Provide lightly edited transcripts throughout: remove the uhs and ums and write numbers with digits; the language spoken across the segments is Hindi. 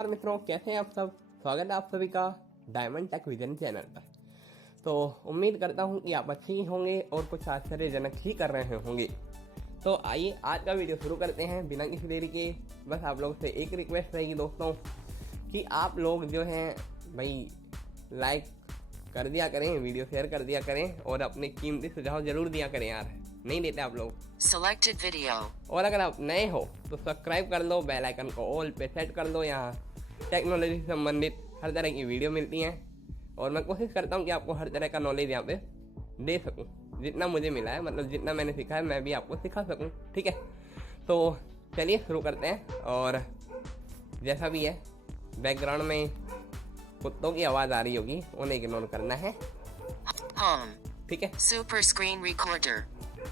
और मित्रों, कैसे हैं आप सब। स्वागत है आप सभी का डायमंड टेक विजन चैनल पर। तो उम्मीद करता हूं कि आप अच्छे ही होंगे और कुछ आश्चर्यजनक ही कर रहे होंगे। तो आइए आज का वीडियो शुरू करते हैं बिना किसी देरी के। बस आप लोग से एक रिक्वेस्ट रहेगी दोस्तों कि आप लोग जो हैं भाई लाइक कर दिया करें, वीडियो शेयर कर दिया करें और अपने कीमती सुझाव जरूर दिया करें यार, नहीं देते आप लोग। Selected video. और अगर आप नए हो तो सब्सक्राइब कर लो, बेल आइकन को ऑल पे सेट कर दो। यहाँ टेक्नोलॉजी से संबंधित हर तरह की वीडियो मिलती हैं और मैं कोशिश करता हूँ कि आपको हर तरह का नॉलेज यहाँ पे दे सकूँ, जितना मुझे मिला है, मतलब जितना मैंने सीखा है मैं भी आपको सिखा सकूँ। ठीक है, तो चलिए शुरू करते हैं। और जैसा भी है बैकग्राउंड में कुत्तों की आवाज़ आ रही होगी, उन्हें इग्नोर करना है। Home. ठीक है, Super screen recorder.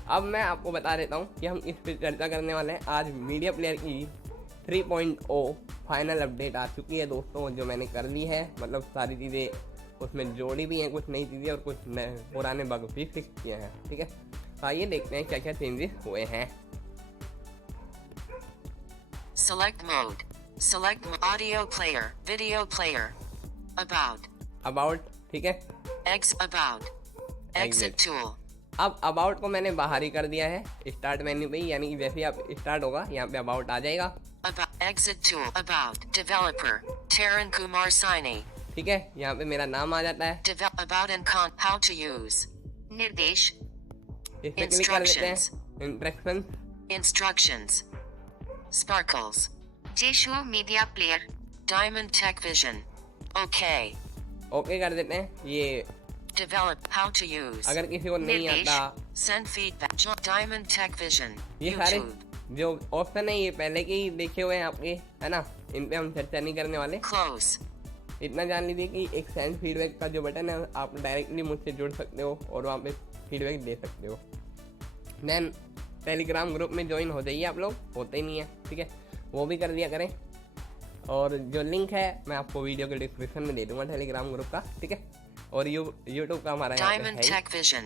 अब मैं आपको बता देता हूँ कि हम इस पर चर्चा करने वाले हैं। आज मीडिया प्लेयर की 3.0 फाइनल अपडेट आ चुकी है दोस्तों, जो मैंने कर ली है। मतलब सारी चीज़ें उसमें जोड़ी भी हैं, कुछ नई चीज़ें और कुछ नए पुराने बग भी फिक्स किए हैं। ठीक है, तो आइए देखते हैं क्या क्या चेंजेस हुए हैं। Select mode. Select audio player, video player. About. ठीक है, About. Exit tool. अब अबाउट को मैंने बाहर ही कर दिया है स्टार्ट मेन्यू पे, यानी कि जैसे ही आप स्टार्ट होगा यहाँ पे अबाउट आ जाएगा। About. Exit tool. About. Developer. Taran Kumar Saini. ठीक है, यहाँ पे मेरा नाम आ जाता है। About and how to use. Nirdesh. इस पे क्लिक कर देते हैं। Instructions. Sparkles. Jeshu Media Player. Diamond Tech Vision. Okay. Okay कर देते हैं। ये Develop how to use. अगर किसी को नहीं आता, Send feedback. Diamond Tech Vision. ये सारे YouTube. जो ऑप्शन है ये पहले के ही देखे हुए हैं आपके, है ना, इन पे हम चर्चा नहीं करने वाले। Close. इतना जान लीजिए कि एक सेंड फीडबैक का जो बटन है, आप डायरेक्टली मुझसे जुड़ सकते हो और वहाँ पे फीडबैक दे सकते हो। देन टेलीग्राम ग्रुप में ज्वाइन हो जाइए आप लोग, होते ही नहीं है। ठीक है, वो भी कर दिया करें। और जो लिंक है मैं आपको वीडियो के डिस्क्रिप्शन में दे दूंगा टेलीग्राम ग्रुप का। ठीक है, और यूट्यूब का हमारा यहाँ पे Diamond है। Tech Vision.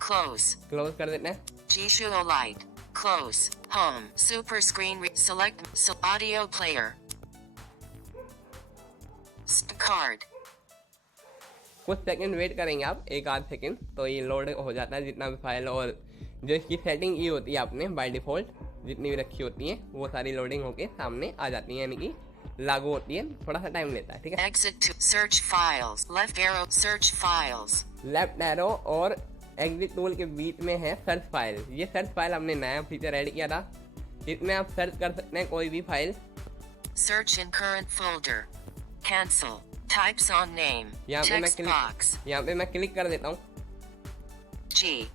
Close. क्लोज कर देते हैं। Jishu Light. Close. Home. Super screen. Select. Audio player. Card. कुछ सेकंड वेट करेंगे आप, एक आध सेकंड, तो ये लोड हो जाता है जितना भी फाइल। और जो इसकी सेटिंग ये होती है आपने बाय डिफ़ॉल्ट जितनी भी रखी होती है वो सारी लोडिंग होके सामने आ जाती है, यानी कि लागू होती है। थोड़ा सा टाइम लेता है। ठीक है, Exit to search files. Left arrow. Search files. Left arrow और एग्जिट टूल के बीच में है सर्च फाइल। ये सर्च फाइल हमने नया फीचर ऐड किया था। इसमें आप सर्च कर सकते हैं कोई भी file. Search in current folder. Cancel. Types on name. यहाँ पे मैं क्लिक कर देता हूँ। Gem.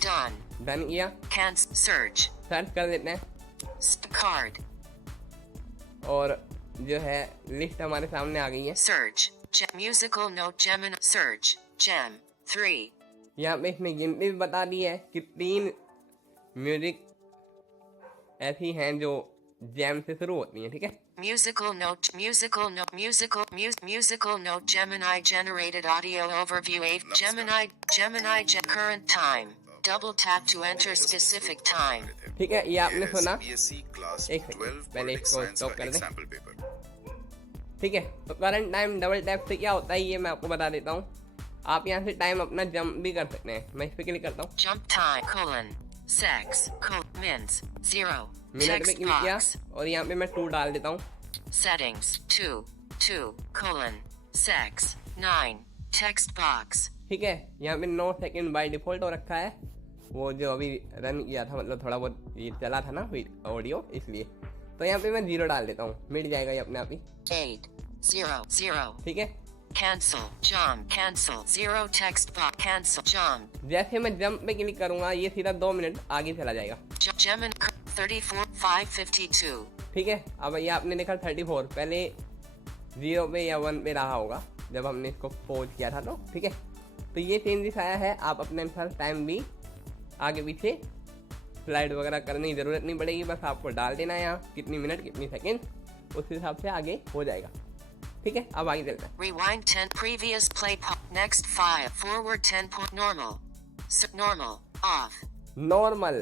Done. डन किया, Cancel. Search. सर्च कर देते हैं Card. और जो है लिस्ट हमारे सामने आ गई है। Search. Musical note. Gemini. Search. Gem. 3. यहाँ पे इसने गिनती भी बता दी है कि 3 म्यूजिक ऐसी हैं जो जैम से शुरू होती हैं। ठीक है, Musical note. Musical note. Gemini generated audio overview. Gemini current time. Double tap to enter specific time. ठीक है, ये आपने सुना। एक सेकंड, पहले इसको स्टॉप कर दें। ठीक है, तो करंट टाइम डबल टैप से क्या होता है ये मैं आपको बता देता हूँ। आप यहाँ से टाइम अपना जंप भी कर सकते हैं। मैं इस पे क्लिक करता हूँ, Jump time. Sex. Minutes. 0. Minute में Text क्लिक किया box. और यहाँ पे मैं 2 डाल देता हूँ। Settings. 2. Sex. 9. Text box. ठीक है, यहाँ पे 9 सेकंड बाय डिफॉल्ट हो रखा है। वो जो अभी रन किया था, मतलब थोड़ा बहुत ये चला था ना ऑडियो, इसलिए। तो यहाँ पे मैं 0 डाल देता हूँ, मिट जाएगा ये अपने आप ही। 8. 0. ठीक है, Cancel. Cancel. 0 text box. Cancel. Jump. जैसे मैं जंप पे क्लिक करूंगा ये सीधा 2 मिनट आगे चला जाएगा। Gemini 34. 552. ठीक है, अब ये आपने देखा 34 पहले 0 पे या 1 पे रहा होगा जब हमने इसको पॉज किया था। तो ठीक है, तो ये चेंजेस आया है। आप अपने अनुसार टाइम भी आगे पीछे स्लाइड वगैरह करने की ज़रूरत नहीं पड़ेगी, बस आपको डाल देना है यहाँ कितनी मिनट कितनी सेकेंड, उस हिसाब से आगे हो जाएगा। ठीक है, अब आगे चलते हैं। Rewind 10 previous play. Next 5. Forward 10. Normal. Normal. Off. Normal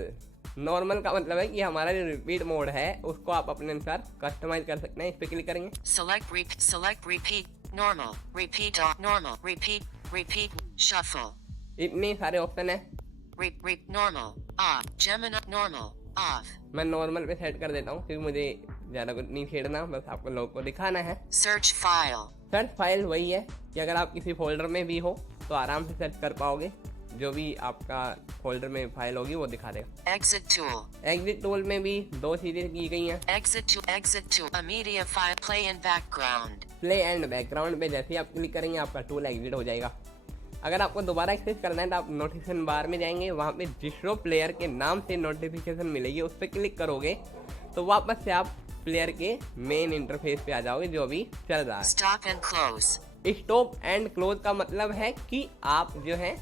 normal का मतलब है कि हमारा जो रिपीट मोड है उसको आप अपने अनुसार कस्टमाइज कर सकते हैं। इस पे क्लिक करेंगे, select repeat, normal, repeat off, normal, repeat, shuffle, इतने सारे ऑप्शन है। normal, off, Gemini, normal, off, मैं नॉर्मल पे सेट कर देता हूँ क्योंकि मुझे ज्यादा कुछ नहीं छेड़ना, बस आपको लोगों को दिखाना है। search file, सर्च फाइल वही है कि अगर आप किसी फोल्डर में भी हो तो आराम से सर्च कर पाओगे, जो भी आपका फोल्डर में फाइल होगी वो दिखा देगा। exit tool, एग्जिट टूल में भी दो चीजें की गई हैं। exit to a media file, play in background, play and background पे जैसे ही आप क्लिक करेंगे आपका टूल एग्जिट हो जाएगा। अगर आपको दोबारा एक्सेस करना है तो आप नोटिफिकेशन बार में जाएंगे, वहाँ पे जिसरो प्लेयर के नाम से नोटिफिकेशन मिलेगी, उस पर क्लिक करोगे तो वापस से आप प्लेयर के मेन इंटरफेस पे आ जाओगे जो अभी चल रहा है। stop and close, stop and close का मतलब है कि आप जो है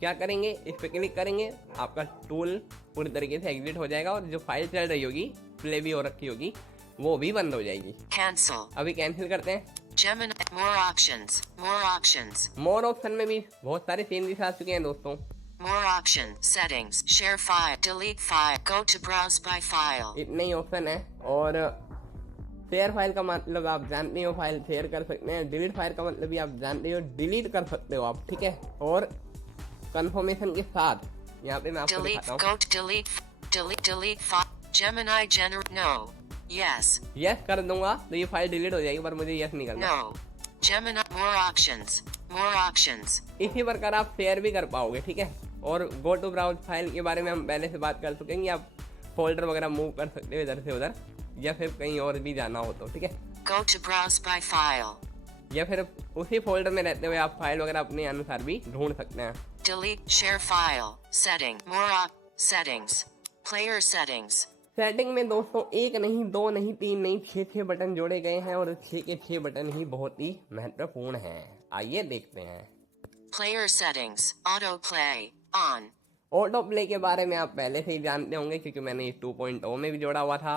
क्या करेंगे, इस पे क्लिक करेंगे, आपका टूल पूरी तरीके से एग्जिट हो जाएगा और जो फाइल चल रही होगी, प्ले भी हो रखी होगी, वो भी बंद हो जाएगी। cancel, अभी कैंसिल करते हैं। Gemini, more options, मोर ऑप्शन में भी बहुत सारे चेंजेस आ चुके हैं दोस्तों। more options, settings, share file, delete file, go to browse by file, इतने ही ऑप्शन है। और शेयर फाइल का मतलब आप जानते हो, फाइल शेयर कर सकते हैं। डिलीट फाइल का मतलब भी आप जानते हो, डिलीट कर सकते हो आप, ठीक है। और कंफर्मेशन के साथ यहाँ पे मैं आपको delete, दिखाता हूँ। go to delete file, Gemini generate, no, yes, yes कर दूंगा तो ये फाइल डिलीट हो जाएगी, पर मुझे यस नहीं करना। no, Gemini, more options, इसी प्रकार आप शेयर भी कर पाओगे, ठीक है। और गो टू ब्राउज फाइल के बारे में हम पहले से बात कर चुके हैं कि आप फोल्डर वगैरह मूव कर सकते हो इधर से उधर, या फिर कहीं और भी जाना हो तो, ठीक है। go to browse by file, या फिर उसी फोल्डर में रहते हुए आप फाइल वगैरह अपने अनुसार भी ढूंढ सकते हैं। delete, share file, setting, settings, player settings, setting में दोस्तों एक नहीं, दो नहीं, तीन नहीं, 6 बटन जोड़े गए हैं और 6 के 6 बटन ही बहुत ही महत्वपूर्ण हैं। आइए देखते हैं। player settings, auto play, on, auto play के बारे में आप पहले से ही जानते होंगे क्योंकि मैंने 2.0 में भी जोड़ा हुआ था।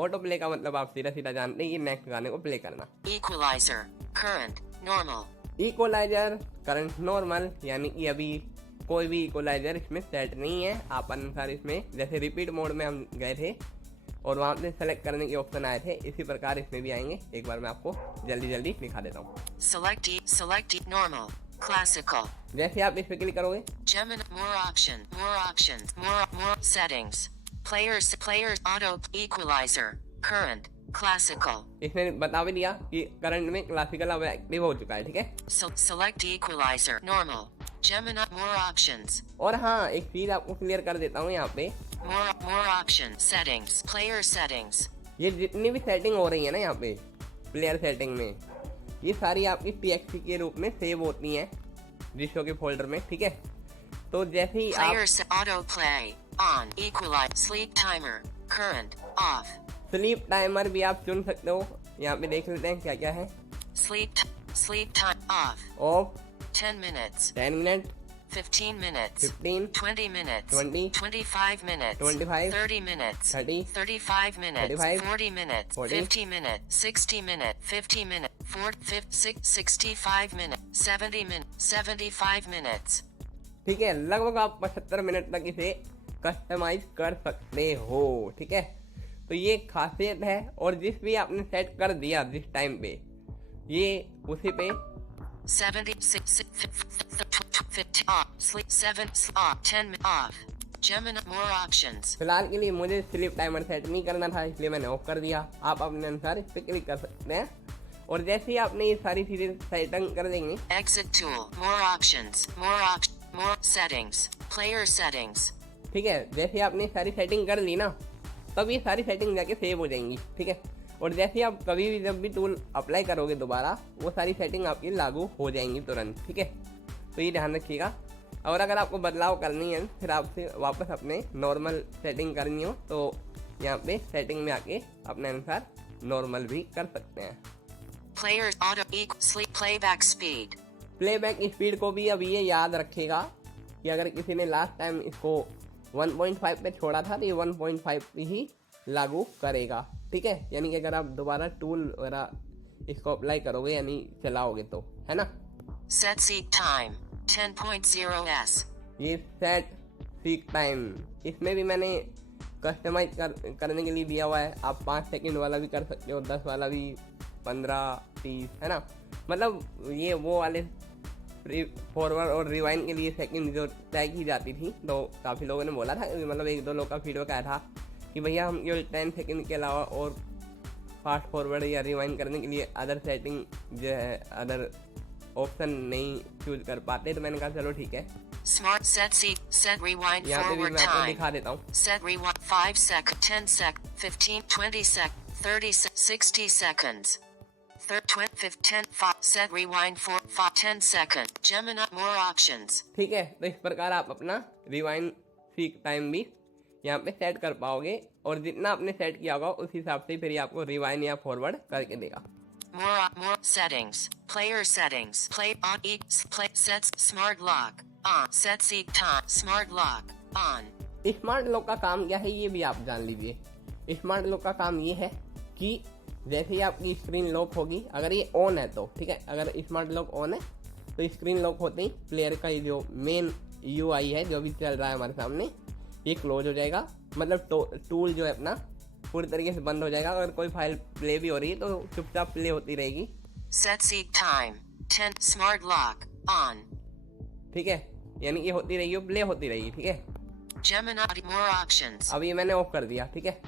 ऑटो प्ले का मतलब आप सीधा सीधा जानते हैं कि नेक्स्ट गाने को प्ले करना। equalizer, current, normal, equalizer, current, normal, यानी कि अभी कोई भी इक्वलाइजर इसमें सेट नहीं है। आप अनुसार इसमें जैसे रिपीट मोड में हम गए थे और वहाँ पे सेलेक्ट करने के ऑप्शन आए थे, इसी प्रकार इसमें भी आएंगे। एक बार मैं आपको जल्दी जल्दी दिखा देता हूँ। select normal, classical, जैसे आप इस पे क्लिक करोगे, Gemini, more options, more settings, players, auto, equalizer, current, classical, इसने बता भी दिया कि करंट में क्लासिकल अब एक्टिव हो चुका है, ठीक है। select equalizer, normal, Gemini, more options, और हाँ, एक चीज आपको क्लियर कर देता हूँ यहाँ पे, more options, settings, player settings, ये जितनी भी सेटिंग हो रही है ना यहाँ पे प्लेयर सेटिंग में, ये सारी आपकी TXT के रूप में सेव होती हैं जिसो के फोल्डर में, ठीक है। तो जैसे ही आप auto play, on, equalize, sleep timer, current, off, sleep timer भी आप चुन सकते हो। यहाँ पे देख लेते हैं क्या क्या है। sleep time, off, of 10 minutes, 10 minute, 15 minutes, 15, 20 minutes, 20, 25 minutes, 25, 30 minutes, 30, 35 minutes, 35, 40 minutes, 40, 50 minutes, 60 minutes, 50 minutes, 65 minutes, 70 minutes, 75 minutes. ठीक है। लगभग आप 75 मिनट तक इसे कस्टमाइज कर सकते हो, ठीक है। तो ये खासियत है। और जिस भी आपने सेट कर दिया जिस टाइम पे, ये उसी पे 76, 50, off, sleep 7, off, 10 off, Gemini, more options, फिलहाल के लिए मुझे स्लीप टाइमर सेट नहीं करना था, इसलिए मैंने ऑफ कर दिया। आप अपने अनुसार इस पे क्लिक कर सकते हैं और जैसे ही आपने ये सारी चीजें सेटिंग कर देंगे, exit tool, more options, more settings, player settings, ठीक है। जैसे ही आपने सारी सेटिंग कर ली ना, तब ये सारी सेटिंग जाके सेव हो जाएंगी, ठीक है। और जैसे ही आप कभी भी जब भी टूल अप्लाई करोगे दोबारा, वो सारी सेटिंग आपकी लागू हो जाएंगी तुरंत, ठीक है। तो ये ध्यान रखिएगा। और अगर आपको बदलाव करनी है, फिर आपसे वापस अपने नॉर्मल सेटिंग करनी हो, तो यहाँ पे सेटिंग में आके अपने अनुसार नॉर्मल भी कर सकते हैं। player auto, sleep playback speed, playback speed को भी अब ये याद रखेगा कि अगर किसी ने लास्ट टाइम इसको 1.5 पे छोड़ा था तो ये 1.5 पे ही लागू करेगा, ठीक है। यानी कि अगर आप दोबारा टूल वगैरह इसको अप्लाई करोगे यानी चलाओगे तो, है ना। set seat time, 10.0s, ये सेट सीक टाइम, इसमें भी मैंने कस्टमाइज करने के लिए दिया हुआ है। आप 5 सेकंड वाला भी कर सकते हो, 10 वाला भी, 15, 30, है ना। मतलब ये वो वाले फॉरवर्ड और रिवाइंड के लिए सेकंड जो तय की जाती थी, तो काफ़ी लोगों ने बोला था, मतलब 1-2 लोग का फीडबैक आया था कि भैया हम केवल 10 सेकंड के अलावा और फास्ट फॉरवर्ड या रिवाइंड करने के लिए अदर सेटिंग जो है, अदर ऑप्शन नहीं चूज कर पाते। तो मैंने कहा चलो ठीक है, Smart set set rewind यहाँ पे भी forward मैं आपको time. दिखा देता हूँ। Set rewind 5 sec, 10 sec, 15, 20 sec, 30 sec, 60 seconds. 20, 10, 5, set rewind for 5, 10 second. Gemini more options. ठीक है, तो इस प्रकार आप अपना रिवाइंड सीक टाइम भी यहाँ पे सेट कर पाओगे, और जितना आपने सेट किया होगा उस हिसाब से फिर ये आपको रिवाइंड या फॉरवर्ड करके देगा। More settings. Player settings. Play on each play sets smart lock on. Set seek time. Smart lock on. Smart lock का काम क्या है ये भी आप जान लीजिए। स्मार्ट लॉक का काम ये है कि जैसे ही आपकी स्क्रीन लॉक होगी, अगर ये ऑन है तो ठीक है, अगर स्मार्ट लॉक ऑन है तो स्क्रीन लॉक होते ही प्लेयर का ये जो मेन यूआई है जो भी चल रहा है हमारे सामने, ये क्लोज हो जाएगा। मतलब टूल जो है अपना पूरी तरीके से बंद हो जाएगा। अगर कोई फाइल प्ले भी हो रही है तो चुपचाप प्ले होती रहेगी। Set seek time. 10 smart lock on. ठीक है, यानी ये होती रहेगी, प्ले होती रहेगी। ठीक है, Gemini more options. अब ये मैंने ऑफ कर दिया। ठीक है,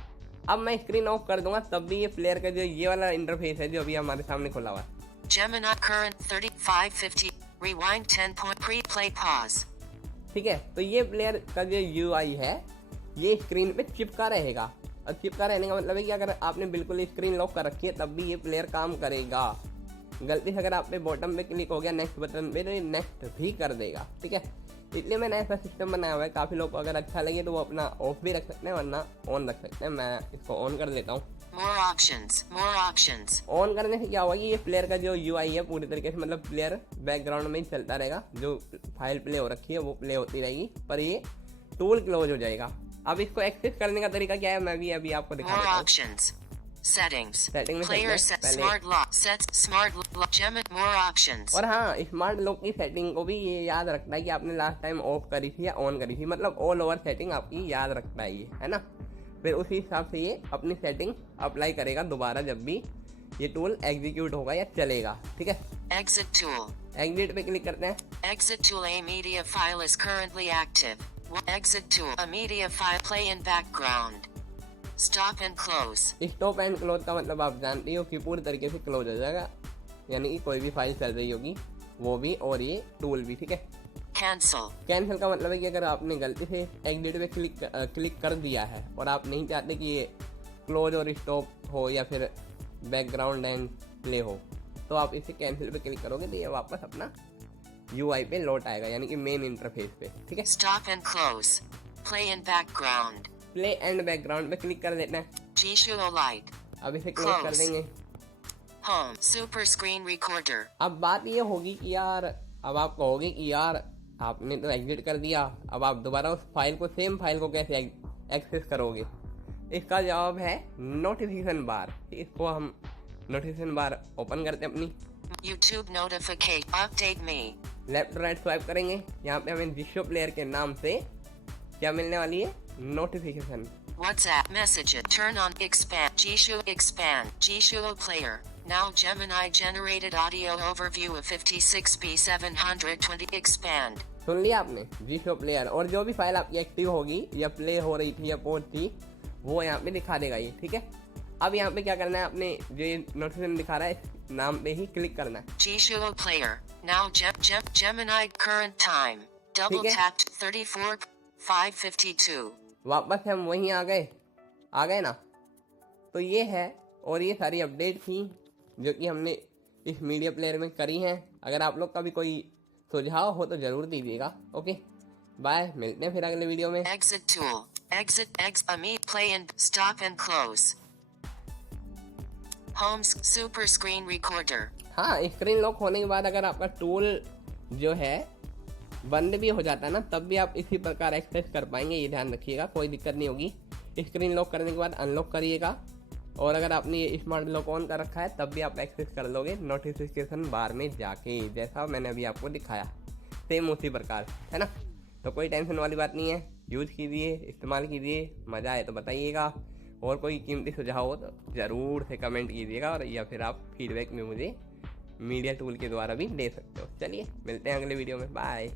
अब मैं स्क्रीन ऑफ कर दूंगा तब भी ये प्लेयर का जो ये वाला इंटरफेस है जो अभी हमारे सामने खुला हुआ है, Gemini current 3550. Rewind 10 point pre-play pause. ठीक है, तो ये प्लेयर का जो यूआई है ये स्क्रीन पे चिपका रहेगा। और चिपका रहने का मतलब है कि अगर आपने बिल्कुल स्क्रीन लॉक कर रखी है तब भी ये प्लेयर काम करेगा। गलती से अगर आप पे बॉटम पे क्लिक हो गया नेक्स्ट बटन पे, तो ये नेक्स्ट भी कर देगा। ठीक है, इसलिए मैंने ऐसा सिस्टम बनाया हुआ है। काफ़ी लोग को अगर अच्छा लगे तो वो अपना ऑफ भी रख सकते हैं, वरना ऑन रख सकते हैं। मैं इसको ऑन कर देता हूँ। More options. More options. On करने से क्या होगा कि ये प्लेयर का जो यूआई है पूरी तरीके से, मतलब प्लेयर बैकग्राउंड में ही चलता रहेगा। जो फाइल प्ले हो रखी है वो प्ले होती रहेगी, पर ये टूल क्लोज हो जाएगा। अब इसको एक्सेस करने का तरीका क्या है, मैं भी अभी आपको दिखा More देता हूँ। options. Settings. Setting में Player चलते हैं set पहले। smart lock. Set smart lock. Gemini more options. और हाँ, स्मार्ट लॉक की सेटिंग को भी ये याद रखना है कि आपने लास्ट टाइम ऑफ करी थी या ऑन करी थी। मतलब ऑल ओवर सेटिंग आपकी याद रखना है ये, है ना। फिर उसी हिसाब से ये अपनी सेटिंग अप्लाई करेगा दोबारा जब भी ये टूल एग्जीक्यूट होगा या चलेगा। ठीक है, Exit tool. एग्जिट पे क्लिक करते हैं। Exit tool. A media file is currently active. Exit tool. A media file. Play in background. Stop and close. Stop and close का मतलब आप जानती हो कि पूरी तरीके से क्लोज हो जाएगा, यानी कि कोई भी फाइल चल रही होगी वो भी और ये टूल भी। ठीक है, Cancel. कैंसिल का मतलब है कि अगर आपने गलती से एग्जिट पे क्लिक कर दिया है और आप नहीं चाहते कि ये क्लोज और स्टॉप हो या फिर बैकग्राउंड एंड प्ले हो, तो आप इसे कैंसिल पे क्लिक करोगे तो ये वापस अपना यूआई पे लौट आएगा, यानी कि मेन इंटरफेस पे। ठीक है, Stop and close. Play in background. Play and background पे क्लिक कर देते हैं। G-Show light. अब इसे क्लोज कर देंगे। Home. Super screen recorder. अब बात ये होगी कि यार, अब आप कहोगे कि यार आपने तो एग्जिट कर दिया, अब आप दोबारा उस फाइल को, सेम फाइल को कैसे एक्सेस करोगे। इसका जवाब है नोटिफिकेशन बार। इसको हम नोटिफिकेशन बार ओपन करते हैं अपनी। YouTube notification. Update me. Left right swipe करेंगे, यहाँ पे हमें जिशो प्लेयर के नाम से क्या मिलने वाली है, notification. WhatsApp messages. Turn on expand. G-Show expand. G-Show player. Now Gemini generated audio overview of 56B720 expand. सुन लिया आपने, जिशो प्लेयर, और जो भी फाइल आपकी एक्टिव होगी या प्ले हो रही थी या पोस्ट थी वो यहाँ पे दिखा देगा ये। ठीक है, अब यहाँ पे क्या करना है, आपने जो ये नोटिफिकेशन दिखा रहा है इस नाम पे ही क्लिक करना है। G-Show player. Now Gemini current time. Double ठीक है। tapped 34,552. वापस हम वहीं आ गए ना। तो ये है, और ये सारी अपडेट थी जो कि हमने इस मीडिया प्लेयर में करी हैं। अगर आप लोग का भी कोई सुझाव हो तो ज़रूर दीजिएगा। ओके, बाय, मिलते हैं फिर अगले वीडियो में। Exit tool. Play and stop and close. Home's super screen recorder. हाँ, स्क्रीन लॉक होने के बाद अगर आपका टूल जो है बंद भी हो जाता है ना, तब भी आप इसी प्रकार एक्सेस कर पाएंगे। ये ध्यान रखिएगा, कोई दिक्कत नहीं होगी। स्क्रीन लॉक करने के बाद अनलॉक करिएगा, और अगर आपने ये स्मार्ट लॉक ऑन कर रखा है तब भी आप एक्सेस कर लोगे नोटिफिकेशन बार में जाके, जैसा मैंने अभी आपको दिखाया, सेम उसी प्रकार, है ना। तो कोई टेंशन वाली बात नहीं है। यूज़ कीजिए, इस्तेमाल कीजिए, मज़ा आए तो बताइएगा। और कोई कीमती सुझाव हो तो ज़रूर से कमेंट कीजिएगा, और या फिर आप फीडबैक में मुझे मीडिया टूल के द्वारा भी दे सकते हो। चलिए मिलते हैं अगले वीडियो में, बाय।